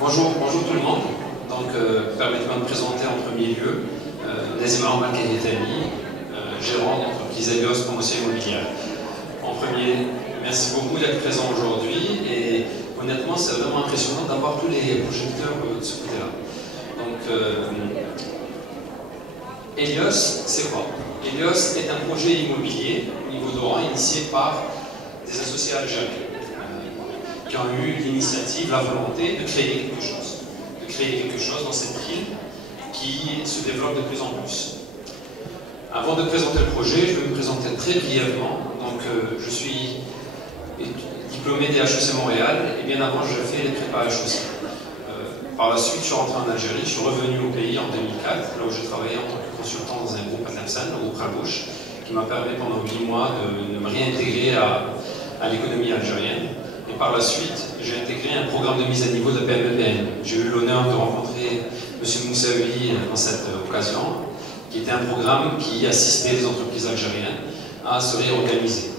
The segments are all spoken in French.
Bonjour tout le monde. Donc, permettez-moi de me présenter en premier lieu Nazim Al-Makayetani, gérant d'entreprise Helios Promotion Immobilière. En premier, merci beaucoup d'être présent aujourd'hui et honnêtement, c'est vraiment impressionnant d'avoir tous les projecteurs de ce côté-là. Donc, Helios, c'est quoi? Helios est un projet immobilier au niveau d'Oran initié par des associés algériens qui ont eu l'initiative, la volonté de créer quelque chose dans cette île qui se développe de plus en plus. Avant de présenter le projet, je vais me présenter très brièvement. Donc, je suis diplômé des HEC Montréal et bien avant, je fais les prépas HEC. Par la suite, je suis rentré en Algérie, je suis revenu au pays en 2004, là où j'ai travaillé en tant que consultant dans un groupe à Tlemcen, le groupe Rabouche, qui m'a permis pendant 8 mois de me réintégrer à l'économie algérienne. Et par la suite, j'ai intégré un programme de mise à niveau de PME-PME. J'ai eu l'honneur de rencontrer M. Moussaoui dans cette occasion, qui était un programme qui assistait les entreprises algériennes à se réorganiser.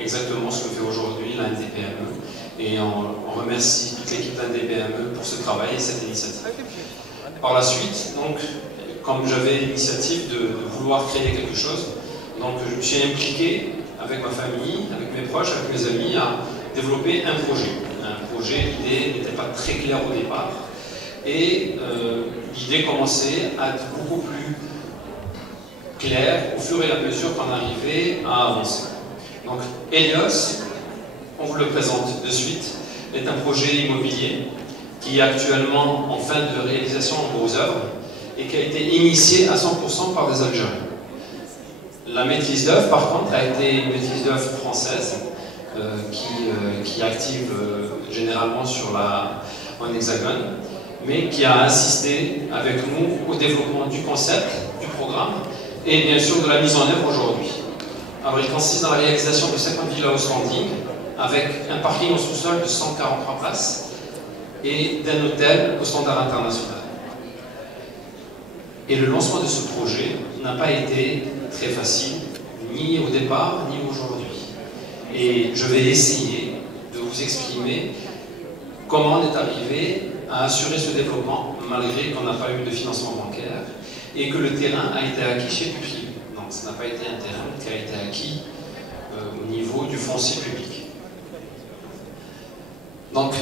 Exactement ce que fait aujourd'hui l'ANDPME. Et on remercie toute l'équipe d'ANDPME pour ce travail et cette initiative. Par la suite, donc, comme j'avais l'initiative de vouloir créer quelque chose, donc je me suis impliqué avec ma famille, avec mes proches, avec mes amis, à développer un projet. L'idée n'était pas très claire au départ. Et l'idée commençait à être beaucoup plus claire au fur et à mesure qu'on arrivait à avancer. Donc, Helios, on vous le présente de suite, est un projet immobilier qui est actuellement en fin de réalisation en gros œuvre et qui a été initié à 100% par des Algériens. La maîtrise d'œuvre, par contre, a été une maîtrise d'œuvre française qui active généralement en hexagone, mais qui a assisté avec nous au développement du concept, du programme et bien sûr de la mise en œuvre aujourd'hui. Alors, il consiste dans la réalisation de 50 villas au standing avec un parking au sous-sol de 143 places et d'un hôtel au standard international. Et le lancement de ce projet n'a pas été très facile, ni au départ, ni aujourd'hui. Et je vais essayer de vous exprimer comment on est arrivé à assurer ce développement malgré qu'on n'a pas eu de financement bancaire et que le terrain a été acquis chez du privé. Donc, ça n'a pas été un terrain qui a été acquis au niveau du foncier public. Donc,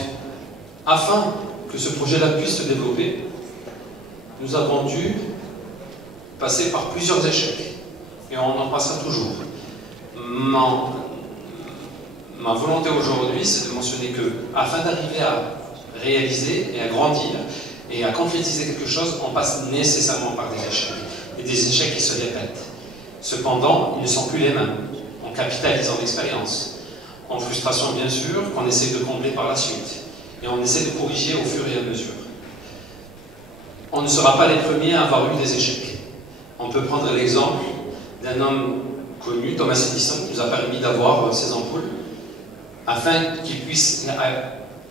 afin que ce projet-là puisse se développer, nous avons dû passer par plusieurs échecs. Et on en passera toujours. Ma volonté aujourd'hui, c'est de mentionner que, afin d'arriver à réaliser et à grandir et à concrétiser quelque chose, on passe nécessairement par des échecs. Et des échecs qui se répètent. Cependant, ils ne sont plus les mêmes. On capitalise en expérience. En frustration, bien sûr, qu'on essaie de combler par la suite. Et on essaie de corriger au fur et à mesure. On ne sera pas les premiers à avoir eu des échecs. On peut prendre l'exemple d'un homme connu, Thomas Edison, qui nous a permis d'avoir ces ampoules, afin qu'il puisse,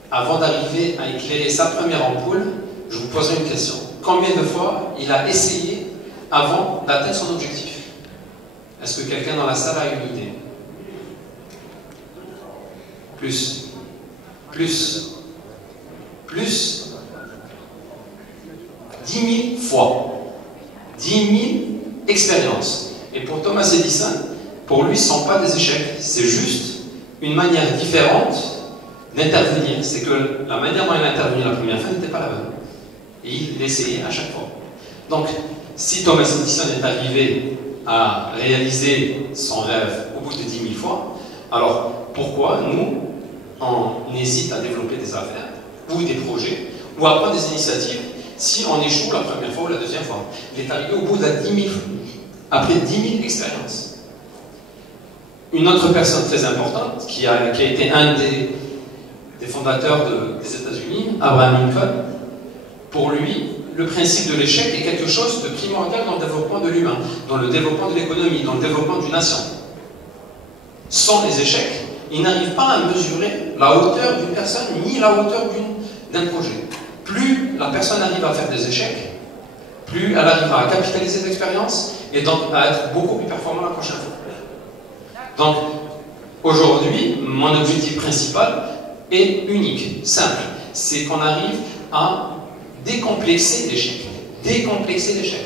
avant d'arriver à éclairer sa première ampoule, je vous poserai une question. Combien de fois il a essayé avant d'atteindre son objectif? Est-ce que quelqu'un dans la salle a une idée? Plus. 10 000 fois. 10 000 expériences. Et pour Thomas Edison, pour lui, ce ne sont pas des échecs. C'est juste une manière différente d'intervenir. C'est que la manière dont il a intervenu la première fois n'était pas la même. Et il l'essayait à chaque fois. Donc, si Thomas Edison est arrivé à réaliser son rêve au bout de 10 000 fois, alors pourquoi nous, on hésite à développer des affaires ou des projets ou à prendre des initiatives si on échoue la première fois ou la deuxième fois? Il est arrivé au bout de 10 000, après 10 000 expériences. Une autre personne très importante qui a été un des fondateurs des États-Unis, Abraham Lincoln, pour lui, le principe de l'échec est quelque chose de primordial dans le développement de l'humain, dans le développement de l'économie, dans le développement d'une nation. Sans les échecs, il n'arrive pas à mesurer la hauteur d'une personne ni la hauteur d'un projet. Plus la personne arrive à faire des échecs, plus elle arrivera à capitaliser l'expérience et donc à être beaucoup plus performant la prochaine fois. Donc, aujourd'hui, mon objectif principal est unique, simple. c'est qu'on arrive à décomplexer l'échec. Décomplexer l'échec.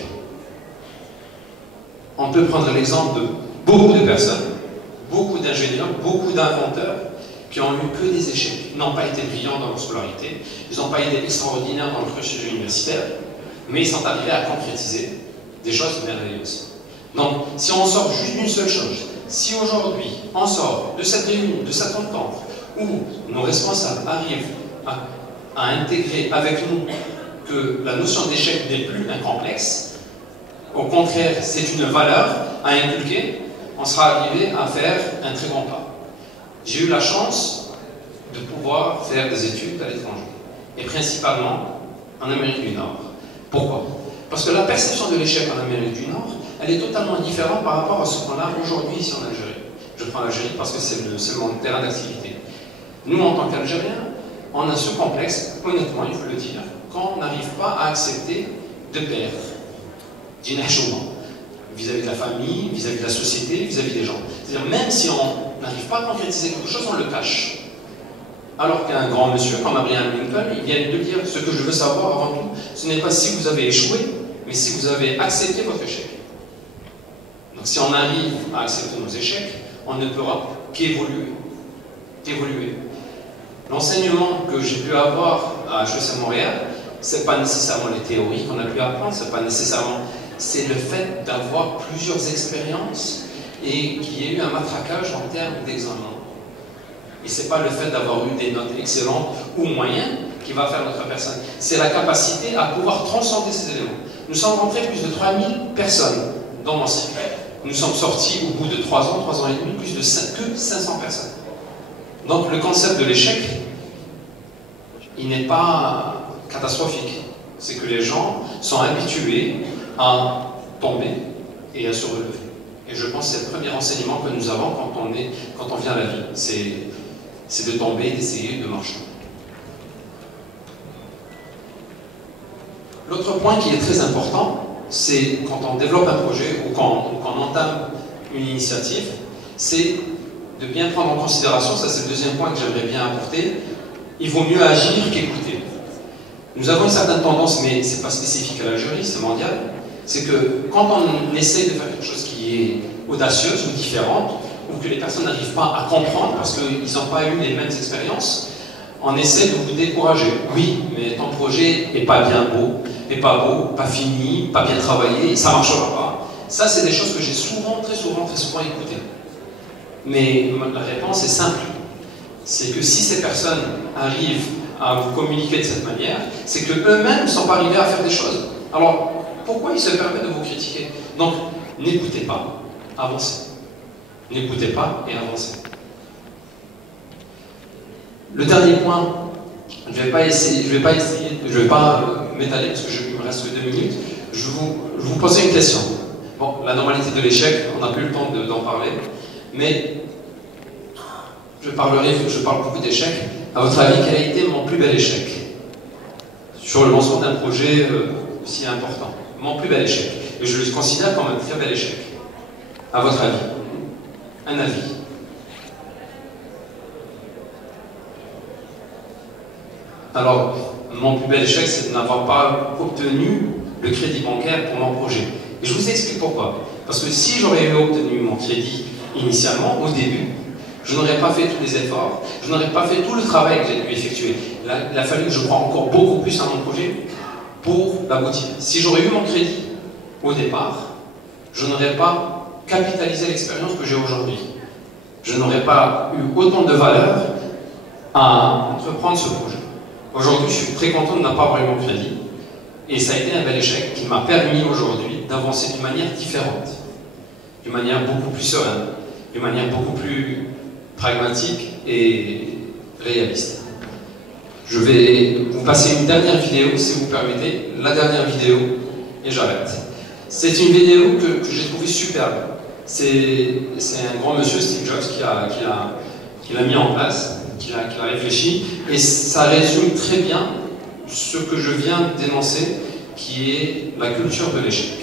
On peut prendre l'exemple de beaucoup de personnes, beaucoup d'ingénieurs, beaucoup d'inventeurs qui ont eu que des échecs. Ils n'ont pas été brillants dans leur scolarité, ils n'ont pas été extraordinaires dans leur cursus universitaire, mais ils sont arrivés à concrétiser des choses merveilleuses. Donc, si on sort juste d'une seule chose, si aujourd'hui on sort de cette réunion, de cette rencontre, où nos responsables arrivent à intégrer avec nous que la notion d'échec n'est plus un complexe, au contraire, c'est une valeur à inculquer, on sera arrivé à faire un très grand pas. J'ai eu la chance de pouvoir faire des études à l'étranger, et principalement en Amérique du Nord. Pourquoi? Parce que la perception de l'échec en Amérique du Nord, elle est totalement différente par rapport à ce qu'on a aujourd'hui ici en Algérie. Je prends l'Algérie parce que c'est mon terrain d'activité. Nous, en tant qu'Algériens, on a ce complexe, honnêtement, il faut le dire, qu'on n'arrive pas à accepter de perdre. Vis-à-vis de la famille, vis-à-vis de la société, vis-à-vis des gens. C'est-à-dire, même si on n'arrive pas à concrétiser quelque chose, on le cache. Alors qu'un grand monsieur comme Abraham Lincoln, il vient de dire, ce que je veux savoir avant tout, ce n'est pas si vous avez échoué, mais si vous avez accepté votre échec. Donc si on arrive à accepter nos échecs, on ne pourra qu'évoluer. L'enseignement que j'ai pu avoir à HEC Montréal, ce n'est pas nécessairement les théories qu'on a pu apprendre, c'est pas nécessairement, c'est le fait d'avoir plusieurs expériences et qu'il y ait eu un matraquage en termes d'examen. Et ce n'est pas le fait d'avoir eu des notes excellentes ou moyennes qui va faire notre personne. C'est la capacité à pouvoir transcender ces éléments. Nous sommes rentrés plus de 3000 personnes dans mon cycle. Nous sommes sortis au bout de 3 ans et demi, plus de 500 personnes. Donc le concept de l'échec, il n'est pas catastrophique. C'est que les gens sont habitués à tomber et à se relever. Et je pense que c'est le premier enseignement que nous avons quand on vient à la vie. C'est de tomber et d'essayer de marcher. L'autre point qui est très important, c'est quand on développe un projet ou quand on entame une initiative, c'est de bien prendre en considération, ça c'est le deuxième point que j'aimerais bien apporter, il vaut mieux agir qu'écouter. Nous avons une certaine tendance, mais ce n'est pas spécifique à l'Algérie, c'est mondial, c'est que quand on essaie de faire quelque chose qui est audacieuse ou différente, ou que les personnes n'arrivent pas à comprendre parce qu'ils n'ont pas eu les mêmes expériences, on essaie de vous décourager. Oui, mais ton projet n'est pas bien beau, n'est pas beau, pas fini, pas bien travaillé, ça ne marchera pas. Ça, c'est des choses que j'ai souvent, très souvent écoutées. Mais la réponse est simple. C'est que si ces personnes arrivent à vous communiquer de cette manière, c'est qu'eux-mêmes ne sont pas arrivés à faire des choses. Alors, pourquoi ils se permettent de vous critiquer? Donc, n'écoutez pas, avancez. N'écoutez pas et avancez. Le dernier point, je ne vais pas m'étaler parce qu'il me reste que 2 minutes. Je vous poser une question. Bon, la normalité de l'échec, on n'a plus le temps d'en parler, mais je parle beaucoup d'échecs. À votre avis, quel a été mon plus bel échec sur le lancement d'un projet aussi important? Mon plus bel échec. Et je le considère comme un très bel échec. À votre avis? Un avis. Alors, mon plus bel échec, c'est de n'avoir pas obtenu le crédit bancaire pour mon projet. Et je vous explique pourquoi. Parce que si j'aurais obtenu mon crédit initialement, au début, je n'aurais pas fait tous les efforts, je n'aurais pas fait tout le travail que j'ai pu effectuer. Il a fallu que je croie encore beaucoup plus à mon projet pour l'aboutir. Si j'aurais eu mon crédit au départ, je n'aurais pas capitalisé l'expérience que j'ai aujourd'hui. Je n'aurais pas eu autant de valeur à entreprendre ce projet. Aujourd'hui, je suis très content de ne pas avoir eu mon crédit. Et ça a été un bel échec qui m'a permis aujourd'hui d'avancer d'une manière différente, d'une manière beaucoup plus sereine, d'une manière beaucoup plus pragmatique et réaliste. Je vais vous passer une dernière vidéo, si vous permettez, la dernière vidéo, et j'arrête. C'est une vidéo que j'ai trouvée superbe. C'est un grand monsieur, Steve Jobs, qui l'a mis en place, qui l'a réfléchi, et ça résume très bien ce que je viens d'énoncer, qui est la culture de l'échec.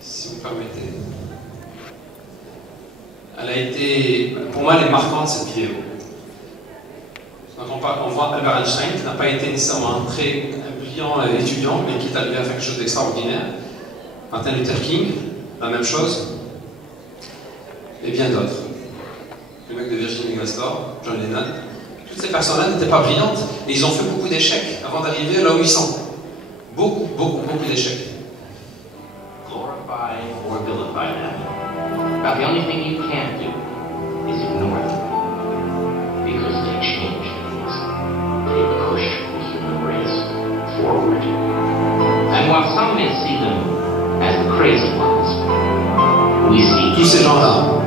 Si vous permettez. Elle a été, pour moi, elle est marquante, cette vidéo. Donc on voit Albert Einstein, qui n'a pas été nécessairement un très brillant étudiant, mais qui est arrivé à faire quelque chose d'extraordinaire. Martin Luther King, la même chose. Et bien d'autres. Le mec de Virginie Gastor, John Lennon. Toutes ces personnes-là n'étaient pas brillantes, mais ils ont fait beaucoup d'échecs avant d'arriver là où ils sont. Beaucoup d'échecs. Glorify or vilify them. But the only thing you can't do is ignore them. Because they change things. They push the human race forward. And while some may see them as the crazy ones, we see tous ces gens-là,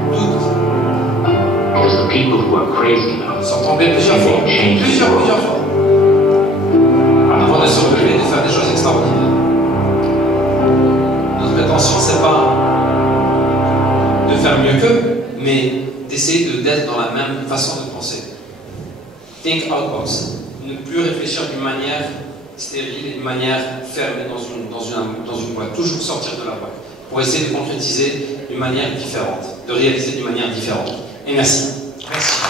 because the people who are crazy enough sont tombés plusieurs fois, avant de se relever et de faire des choses extraordinaires. Notre prétention, c'est pas de faire mieux qu'eux, mais d'essayer d'être dans la même façon de penser. Think out box. Ne plus réfléchir d'une manière stérile et d'une manière fermée dans une boîte. Toujours sortir de la boîte pour essayer de concrétiser d'une manière différente, de réaliser d'une manière différente. Et merci. Merci.